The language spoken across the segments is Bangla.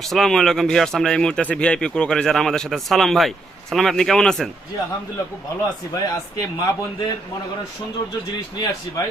আসসালামু আলাইকুম ভিউয়ার্স, আমরা এই মুহূর্তে আছি ভিআইপি ক্রোকারে, যারা আমাদের সাথে সালাম ভাই। সালাম, আপনি কেমন আছেন? জি আলহামদুলিল্লাহ, খুব ভালো আছি ভাই। আজকে মা বোনদের মনে করেন সৌন্দর্য জিনিস নিয়ে আসছি ভাই,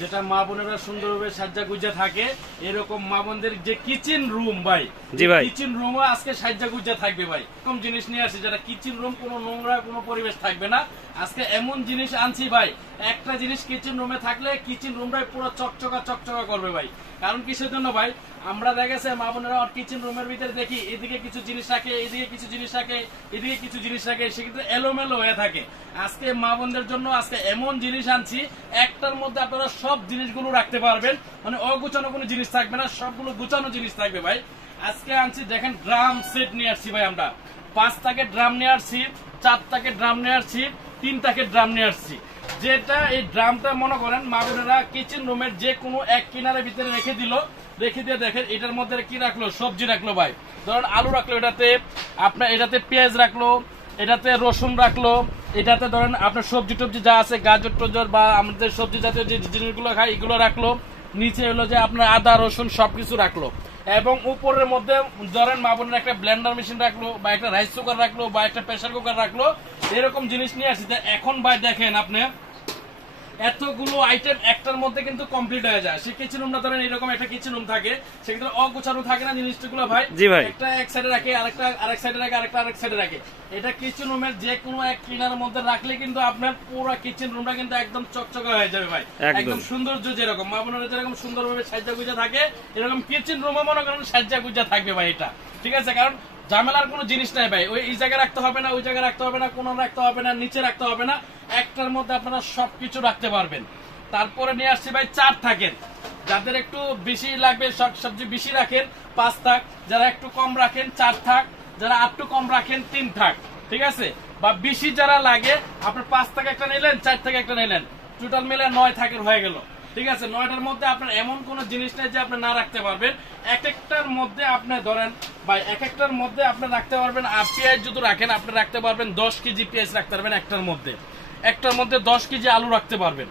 যেটা মা বোনেরা সুন্দরভাবে সাজ্জা গুজ্জা থাকে। এরকম মা বোনদের যে কিচেন রুম ভাই, জি ভাই, কিচেন রুমও আজকে সাজ্জা গুজ্জা থাকবে ভাই। এরকম জিনিস নিয়ে আসছি যেটা কিচেন রুম কোনো নোংরা কোনো পরিবেশ থাকবে না। আজকে এমন জিনিস আনছি ভাই, একটা জিনিস কিচেন রুমে থাকলে কিচেন রুমটাই পুরো চকচকা করবে ভাই। কারণ কিসের জন্য ভাই, আমরা দেখা গেছে মা বোনেরা কিচেন রুমের ভিতরে দেখি এদিকে কিছু জিনিস রাখে, এদিকে কিছু জিনিস রাখে, এদিকে কিছু জিনিস রাখে, সেক্ষেত্রে এলোমেলো হয়ে থাকে। আজকে মা বোনদের জন্য আজকে এমন জিনিস আনছি, একটার মধ্যে আপনারা সব জিনিসগুলো রাখতে পারবেন, মানে অগুছানো কোনো জিনিস থাকবে না, সবগুলো গুছানো জিনিস থাকবে ভাই। আজকে আনছি দেখেন ড্রাম সেট নিয়ে আসছি ভাই। আমরা 5 টাকে ড্রাম নিয়ে আসছি, 4 টাকে ড্রাম নিয়ে আসছি, 3 টাকে ড্রাম নিয়ে আসছি। যেটা এই ড্রামটা মনে করেন মা বোনেরা কিচেন রুমের যে কোনো এক কিনারের ভিতরে রেখে দিল, রেখে দিয়ে দেখেন এটার মধ্যে কি রাখলো, সবজি রাখলো ভাই। ধরেন আলু রাখলো, এটাতে আপনার এটাতে পেঁয়াজ রাখলো, এটাতে রসুন রাখলো, এটাতে ধরেন আপনার সবজি টবজি যা আছে গাজর টজর বা আমাদের সবজি জাতীয় যে জিনিসগুলো খাই এগুলো রাখলো। নিচে হলো যে আপনার আদা রসুন সবকিছু রাখলো, এবং উপরের মধ্যে ধরেন মা বোনের একটা ব্লেন্ডার মেশিন রাখলো, বা একটা রাইস কুকার রাখলো, বা একটা প্রেসার কুকার রাখলো। এরকম জিনিস নিয়ে আসি। এখন ভাই দেখেন আপনি এতগুলো আইটেম একটার মধ্যে কিন্তু কমপ্লিট হয়ে যায়। সে কিচেন রুমটা ধরেন এরকম একটা কিচেন রুম থাকে, সেক্ষেত্রে অগোছানো থাকে না জিনিসগুলো ভাই। জি ভাই, একটা এক সাইডে রাখে, আরেকটা আরেক সাইডে রাখে, আরেকটা আরেক সাইডে রাখে। এটা কিচেন রুমের যে কোনো এক কিনার মধ্যে রাখলে কিন্তু আপনার পুরো কিচেন রুমটা কিন্তু একদম চকচকা হয়ে যাবে ভাই। একদম সৌন্দর্য যেরকম মা বোনেরা যেরকম সুন্দরভাবে সাজ্জা গুজা থাকে, এরকম কিচেন রুমও মনে করেন সাজ্জা গুজা থাকবে ভাই। এটা ঠিক আছে, কারণ ঝামেলার কোনো জিনিস নাই ভাই। ওই এই জায়গায় রাখতে হবে না, ওই জায়গায় রাখতে হবে না, কোনো রাখতে হবে না, নিচে রাখতে হবে না, একটার মধ্যে আপনারা সবকিছু রাখতে পারবেন। তারপরে নিয়ে আসছি ভাই 4 থাকেন, যাদের একটু বেশি লাগবে সবজি বেশি রাখেন 5 থাক, যারা একটু কম রাখেন 4 থাক, যারা একটু কম রাখেন 3 থাক। ঠিক আছে, বা বেশি যারা লাগে আপনার 5 থেকে একটা নিলেন, 4 থেকে একটা নিলেন, টোটাল মিলে 9 থাকের হয়ে গেল। ঠিক আছে, 9টার মধ্যে আপনার এমন কোন জিনিস নেই যে আপনি না রাখতে পারবেন। এক একটার মধ্যে আপনি ধরেন ভাই, এক একটার মধ্যে আপনি রাখতে পারবেন। আর পেঁয়াজ যদি রাখেন আপনি রাখতে পারবেন 10 কেজি পেঁয়াজ রাখতে পারবেন একটার মধ্যে। একটার মধ্যে 10 কেজি আলু রাখতে পারবেন,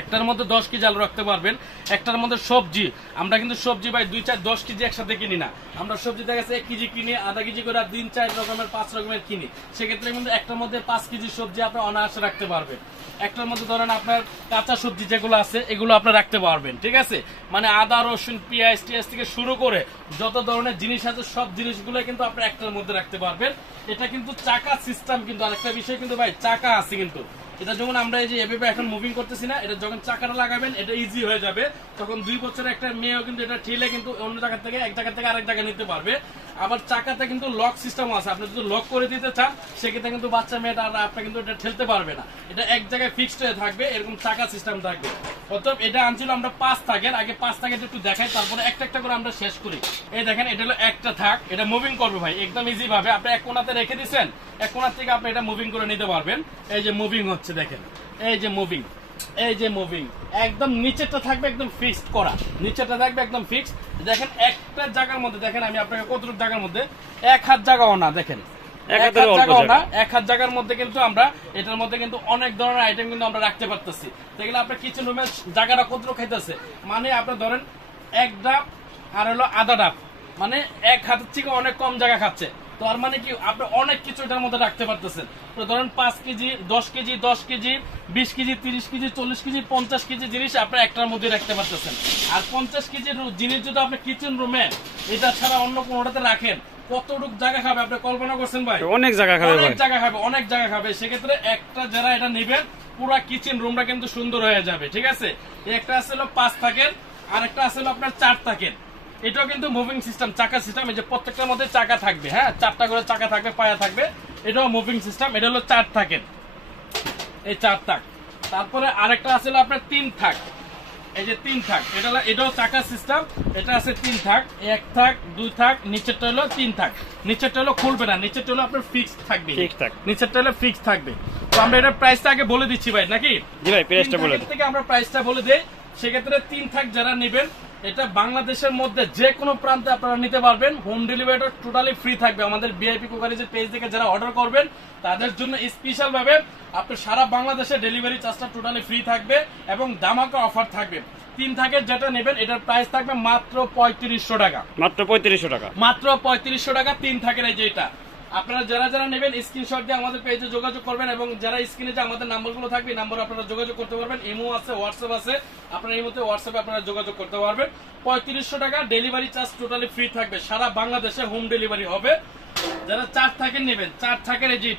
একটার মধ্যে 10 কেজি আলু রাখতে পারবেন। একটার মধ্যে সবজি, আমরা কিন্তু সবজি ভাই 2-4-10 কেজি একসাথে কিনি না। আমরা সবজি দেখা গেছে 1 কেজি কিনি, আধা কেজি করে 3-4 রকমের 5 রকমের কিনি। সেক্ষেত্রে কিন্তু একটার মধ্যে 5 কেজি সবজি আপনি অনায়াসে রাখতে পারবেন। একটার মধ্যে ধরেন আপনার কাঁচা সবজি যেগুলো আছে এগুলো আপনি রাখতে পারবেন। ঠিক আছে, মানে আদা রসুন পেঁয়াজ টিয়াজ থেকে শুরু করে যত ধরনের জিনিস আছে সব জিনিসগুলো কিন্তু আপনি একটার মধ্যে রাখতে পারবেন। এটা কিন্তু চাকা সিস্টেম, কিন্তু আরেকটা বিষয় কিন্তু ভাই চাকা আছে কিন্তু। এটা যখন আমরা এই যে এভাবে এখন মুভিং করতেছি না, এটা যখন চাকাটা লাগাবেন এটা ইজি হয়ে যাবে। তখন 2 বছরের একটা মেয়েও কিন্তু এটা ঠেলে কিন্তু অন্য জায়গা থেকে এক জায়গা থেকে আরেক জায়গায় নিতে পারবে। আবার চাকাতে কিন্তু লক সিস্টেম আছে, আপনি যদি লক করে দিতে চান সেক্ষেত্রে কিন্তু বাচ্চা মেয়েটা আর আপনি কিন্তু এটা ঠেলতে পারবে না, এটা এক জায়গায় ফিক্সড হয়ে থাকবে, এরকম চাকা সিস্টেম থাকবে। অতএব এটা আনছিল আমরা 5 থাকের, আগে 5 থাকের একটু দেখাই, তারপরে একটা একটা করে আমরা শেষ করি। এই দেখেন এটা হলো একটা থাক, এটা মুভিং করবে ভাই একদম ইজি ভাবে। আপনি এক কোণাতে রেখে দিচ্ছেন, এক কোণার থেকে আপনি এটা মুভিং করে নিতে পারবেন। এই যে মুভিং হচ্ছে দেখেন, এই যে মুভিং, এই যে মুভিং, একদম নিচেরটা থাকবে একদম ফিক্সড করা, নিচেরটা থাকবে একদম ফিক্সড। দেখেন একটা জায়গার মধ্যে দেখেন আমি আপনাকে কতটুকু জায়গার মধ্যে, 1 হাত জায়গাও না, দেখেন 1 হাত জায়গাও না, 1 হাত জায়গার মধ্যে কিন্তু আমরা এটার মধ্যে কিন্তু অনেক ধরনের আইটেম কিন্তু আমরা রাখতে পারতেছি। দেখলে আপনার কিচেন রুমের জায়গাটা কতটুকু খাইতেছে, মানে আপনার ধরেন 1 ডাব আর হলো আধা ডাব, মানে 1 হাতের থেকে অনেক কম জায়গা খাচ্ছে। তো আর মানে কি আপনি অনেক কিছু এটার মধ্যে রাখতে পারতেছেন। তো ধরেন 5 KG 10 KG 10 KG 20 KG 30 KG 40 KG 50 KG জিনিস আপনি একটার মধ্যে রাখতে পারতেছেন। আর 50 কেজির জিনিস যদি আপনি কিচেন রুমে এটা ছাড়া অন্য কোনোটাতে রাখেন, কতটুকু জায়গা খাবে আপনি কল্পনা করছেন ভাই? অনেক জায়গা খাবে, অনেক জায়গা খাবে, অনেক জায়গা খাবে। সেক্ষেত্রে একটা যারা এটা নেবেন পুরো কিচেন রুমটা কিন্তু সুন্দর হয়ে যাবে। ঠিক আছে, একটা আছে 5 থাকের, আর একটা আছে আপনার 4 থাকের। এটাও কিন্তু মুভিং সিস্টেম, চাকা সিস্টেম। এই যে প্রত্যেকটার মধ্যে চাকা থাকবে, হ্যাঁ 4টা করে চাকা থাকবে, পায়া থাকবে। এটাও মুভিং সিস্টেম। এটা হলো 4 থাকের, এই 4 থাক। তারপরে আরেকটা আছে আপনার 3 থাক, এই যে 3 থাক, এটাও চাকা সিস্টেম। এটা আছে 3 থাক, 1 থাক 2 থাক, নিচেরটা হলো 3 থাক। নিচেরটা হলো খুলবে না, নিচেরটা হলো আপনার ফিক্সড থাকবে, নিচেরটা হলো ফিক্সড থাকবে। তো আমরা এটার প্রাইসটা আগে বলে দিচ্ছি ভাই, নাকি? জি ভাই, প্রাইসটা বলে দিন। থেকে আমরা প্রাইসটা বলে দেই। সেক্ষেত্রে 3 থাক যারা নেবেন, এটা বাংলাদেশের মধ্যে যে কোনো প্রান্তে আপনারা নিতে পারবেন। হোম ডেলিভারিটা টোটালি ফ্রি থাকবে। আমাদের ভিআইপি কুকারিজের পেজ থেকে যারা অর্ডার করবেন তাদের জন্য স্পেশাল ভাবে আপনার সারা বাংলাদেশে ডেলিভারি চার্জটা টোটালি ফ্রি থাকবে এবং ধামাকা অফার থাকবে। 3 থাকের যেটা নেবেন এটার প্রাইস থাকবে মাত্র 3500 টাকা। মাত্র 3500 টাকা, মাত্র 3500 টাকা 3 থাকের এই যে এটা। আপনারা যারা নেবেন স্ক্রিনশট দিয়ে আমাদের পেজে যোগাযোগ করবেন এবং যারা স্ক্রিনে যে আমাদের নাম্বারগুলো থাকবে এই নাম্বারে আপনারা যোগাযোগ করতে পারবেন। ইমো আছে, হোয়াটসঅ্যাপ আছে, আপনারা এই মুহূর্তে হোয়াটসঅ্যাপে আপনারা যোগাযোগ করতে পারবেন। 3500 টাকা ডেলিভারি চার্জ টোটালি ফ্রি থাকবে, সারা বাংলাদেশে হোম ডেলিভারি হবে। যারা 4 থাকের নেবেন, 4 থাকের এই যে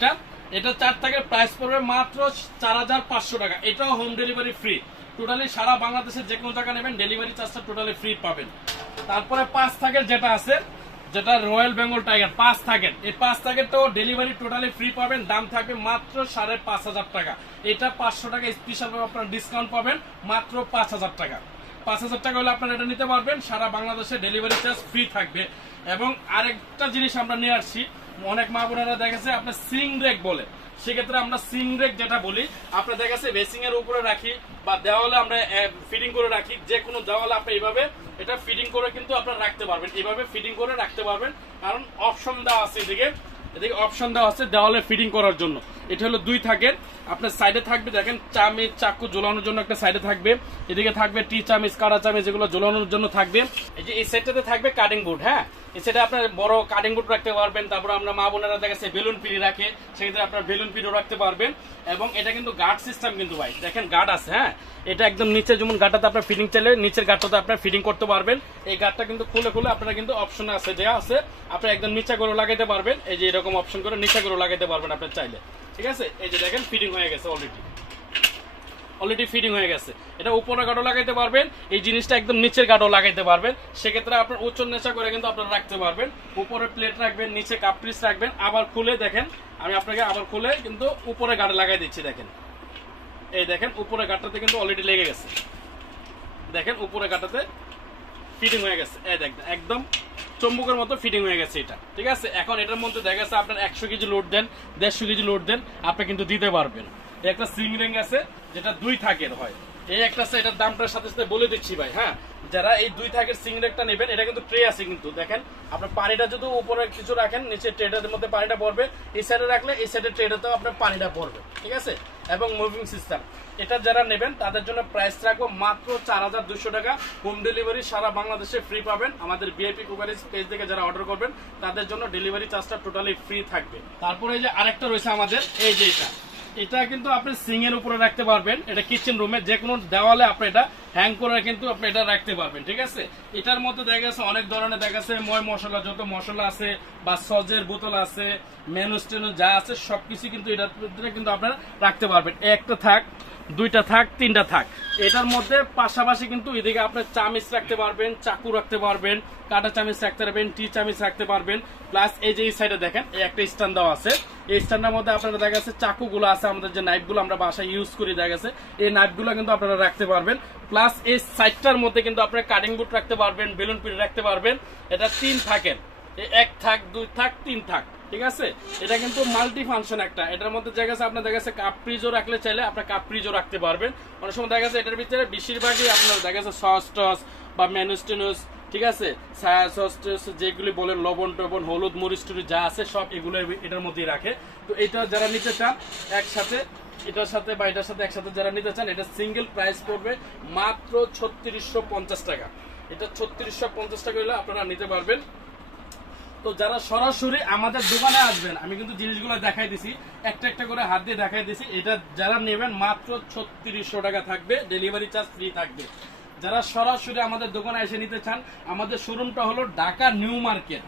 এটা 4 থাকের প্রাইস পড়বে মাত্র 4500 টাকা, এটাও হোম ডেলিভারি ফ্রি। টোটালি সারা বাংলাদেশে যে কোনো টাকা নেবেন ডেলিভারি চার্জটা টোটালি ফ্রি পাবেন। তারপরে 5 থাকের যেটা আছে, যেটা রয়্যাল বেঙ্গল টাইগার 5 থাকের, এই 5 থাকের তো ডেলিভারি টোটালি ফ্রি পাবেন, দাম থাকবে মাত্র 5500 টাকা। এটা 500 টাকা স্পেশাল আপনারা ডিসকাউন্ট পাবেন, মাত্র 5000 টাকা। 5000 টাকা হলে আপনারা এটা নিতে পারবেন, সারা বাংলাদেশে ডেলিভারি চার্জ ফ্রি থাকবে। এবং আরেকটা জিনিস আমরা নিয়ে আসছি, অনেক মা বোনেরা দেখেছে আপনার সিং রেক বলে, সেক্ষেত্রে আমরা সিং রেক যেটা বলি আপনার দেখা গেছে বেসিং এর উপরে রাখি বা দেওয়ালে আমরা ফিটিং করে রাখি, যে কোনো দেওয়ালে আপনি এইভাবে এটা ফিটিং করে কিন্তু আপনারা রাখতে পারবেন, এইভাবে ফিটিং করে রাখতে পারবেন। কারণ অপশন দেওয়া আছে, এদিকে অপশন দেওয়া আছে দেওয়ালে ফিটিং করার জন্য। এটা হলো 2 থাকের, আপনার সাইডে থাকবে দেখেন চামিচ চাকু ঝোলানোর জন্য একটা সাইডে থাকবে, এদিকে থাকবে টি চামিচ কাটা চামিচ যেগুলো ঝোলানোর জন্য থাকবে। এই যে এই সেটটাতে থাকবে কাটিং বোর্ড, হ্যাঁ এই সেটা আপনার বড় কাটিং বোর্ড রাখতে পারবেন। তারপর আমরা মা বোনেরা দেখেছে বেলুন পিড়ি রাখে, সেক্ষেত্রে আপনার বেলুন পিড়িও রাখতে পারবেন। এবং এটা কিন্তু গার্ড সিস্টেম কিন্তু ভাই দেখেন গার্ড আছে, হ্যাঁ এটা একদম নিচে যেমন গার্ডটাতে আপনার ফিটিং চাইলে নিচের গার্ডটাতে আপনার ফিটিং করতে পারবেন। এই গার্ডটা কিন্তু খুলে আপনারা কিন্তু অপশন আছে দেওয়া আছে, আপনারা একদম নিচে করে লাগাইতে পারবেন। এই যে এরকম অপশন করে নিচে করে লাগাইতে পারবেন আপনার চাইলে, ঠিক আছে। এই যে দেখেন ফিটিং হয়ে গেছে, অলরেডি ফিটিং হয়ে গেছে। এটা উপরে গাঢ় লাগাইতে পারবেন, এই জিনিসটা একদম নিচের গাঢ় লাগাইতে পারবেন, সেক্ষেত্রে আপনার উচ্চ নেচা করে কিন্তু আপনারা রাখতে পারবেন। উপরে প্লেট রাখবেন, নিচে কাপ পিস রাখবেন। আবার খুলে দেখেন, আমি আপনাকে আবার খুলে কিন্তু উপরে গাঢ় লাগাই দিচ্ছি। দেখেন এই দেখেন উপরে গাঢ়টাতে কিন্তু অলরেডি লেগে গেছে, দেখেন উপরে গাঢ়টাতে ফিটিং হয়ে গেছে। এই দেখেন একদম চম্বুকের মতো ফিটিং হয়ে গেছে এটা, ঠিক আছে। এখন এটার মধ্যে দেখা গেছে আপনার 100 কেজি লোড দেন, 150 কেজি লোড দেন, আপনি কিন্তু দিতে পারবেন। একটা সিং রিং আছে যেটা 2 থাকের হয়, এই একটা আছে, এটার দামটার সাথে সাথে বলে দিচ্ছি ভাই, হ্যাঁ যারা এই 2 থাকের সিং রিংটা নেবেন, এটা কিন্তু ট্রে আছে কিন্তু দেখেন আপনার পানিটা যদি উপরে কিছু রাখেন নিচে ট্রেটার মধ্যে পানিটা পড়বে, এই সাইডে রাখলে এই সাইডে ট্রেটাতেও আপনার পানিটা পড়বে, ঠিক আছে। এবং মুভিং সিস্টেম, এটা যারা নেবেন তাদের জন্য প্রাইস রাখবো মাত্র 4200 টাকা, হোম ডেলিভারি সারা বাংলাদেশে ফ্রি পাবেন। আমাদের ভিআইপি কুকারিজ পেজ থেকে যারা অর্ডার করবেন তাদের জন্য ডেলিভারি চার্জটা টোটালি ফ্রি থাকবে। তারপরে এই যে আরেকটা রয়েছে আমাদের, এই যে এটা কিন্তু আপনি সিং এর উপরে রাখতে পারবেন, এটা কিচেন রুমে যে কোনো দেওয়ালে আপনি এটা হ্যাং করে কিন্তু আপনি এটা রাখতে পারবেন, ঠিক আছে। এটার মধ্যে দেখা গেছে অনেক ধরনের দেখা গেছে ময় মশলা, যত মশলা আছে বা সজের বোতল আছে, মেনুস টেনুস যা আছে সবকিছু কিন্তু এটার ভিতরে কিন্তু আপনারা রাখতে পারবেন। একটা থাক, 2টা থাক, 3টা থাক, এটার মধ্যে পাশাপাশি কিন্তু এদিকে আপনার চামিচ রাখতে পারবেন, চাকু রাখতে পারবেন, কাটা চামিচ রাখতে পারবেন, টি চামিচ রাখতে পারবেন। প্লাস এই যে এই সাইডে দেখেন এই একটা স্ট্যান্ড দেওয়া আছে, এই স্ট্যান্ডের মধ্যে আপনারা দেখা গেছে চাকুগুলো আছে, আমাদের যে নাইফগুলো আমরা বাসায় ইউজ করি দেখা গেছে এই নাইফগুলো কিন্তু আপনারা রাখতে পারবেন। প্লাস এই সাইডটার মধ্যে কিন্তু আপনারা কাটিং বোর্ড রাখতে পারবেন, বেলুন পিড়ি রাখতে পারবেন। এটা 3 থাকের, 1 থাক, 2 থাক, 3 থাক, ঠিক আছে। এটা কিন্তু মাল্টি ফাংশন একটা, এটার মধ্যে দেখা গেছে আপনার দেখা গেছে কাপ ফ্রিজও রাখলে চাইলে আপনার কাপ ফ্রিজও রাখতে পারবেন। অনেক সময় দেখা গেছে এটার ভিতরে বেশিরভাগই আপনার দেখা গেছে সস টস বা মেনুস টেনুস, ঠিক আছে, সস যেগুলি বলেন লবণ টবণ হলুদ মরিচ টুরি যা আছে সব এগুলো এটার মধ্যেই রাখে। তো এটা যারা নিতে চান একসাথে এটার সাথে বা এটার সাথে একসাথে যারা নিতে চান, এটা সিঙ্গেল প্রাইস পড়বে মাত্র 3650 টাকা। এটা 3650 টাকা হলে আপনারা নিতে পারবেন। তো যারা সরাসরি আমাদের দোকানে আসবেন, আমি কিন্তু জিনিসগুলো দেখাই দিছি, একটা একটা করে হাত দিয়ে দেখাই দিছি, এটা যারা নেবেন মাত্র 3600 টাকা থাকবে, ডেলিভারি চার্জ ফ্রি থাকবে। যারা সরাসরি আমাদের দোকানে এসে নিতে চান, আমাদের শোরুমটা হলো Dhaka new market,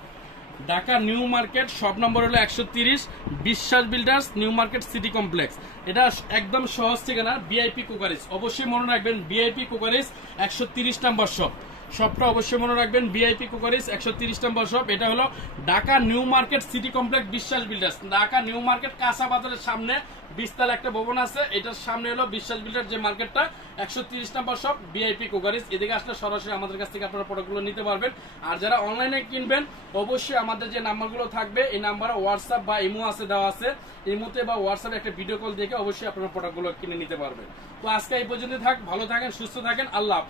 Dhaka new market, shop number হলো 130, বিশ্বাস builders, new market city complex. এটা একদম সহজ ঠিকানা, ভিআইপি কুকারিজ। অবশ্যই মনে রাখবেন ভিআইপি কুকারিজ 130 নম্বর শপ, শপটা অবশ্যই মনে রাখবেন ভিআইপি কুকারিজ 130 নম্বর শপ। এটা হলো Dhaka new market city complex, বিশ্বাস বিল্ডার্স। ঢাকা নিউ মার্কেট কাঁচা বাজারের সামনে 20 তলা একটা ভবন আছে, এটার সামনে হলো বিশ্বাস বিল্ডার যে মার্কেটটা, 130 নম্বর শপ, ভিআইপি কুকারিজ। এদিকে আসলে সরাসরি আমাদের কাছ থেকে আপনারা প্রোডাক্টগুলো নিতে পারবেন। আর যারা অনলাইনে কিনবেন অবশ্যই আমাদের যে নাম্বারগুলো থাকবে এই নাম্বারে হোয়াটসঅ্যাপ বা ইমো আছে দেওয়া আছে, ইমোতে বা হোয়াটসঅ্যাপে একটা ভিডিও কল দেখে অবশ্যই আপনারা প্রোডাক্টগুলো কিনে নিতে পারবেন। তো আজকে এই পর্যন্ত থাক, ভালো থাকেন, সুস্থ থাকেন, আল্লাহ হাফেজ।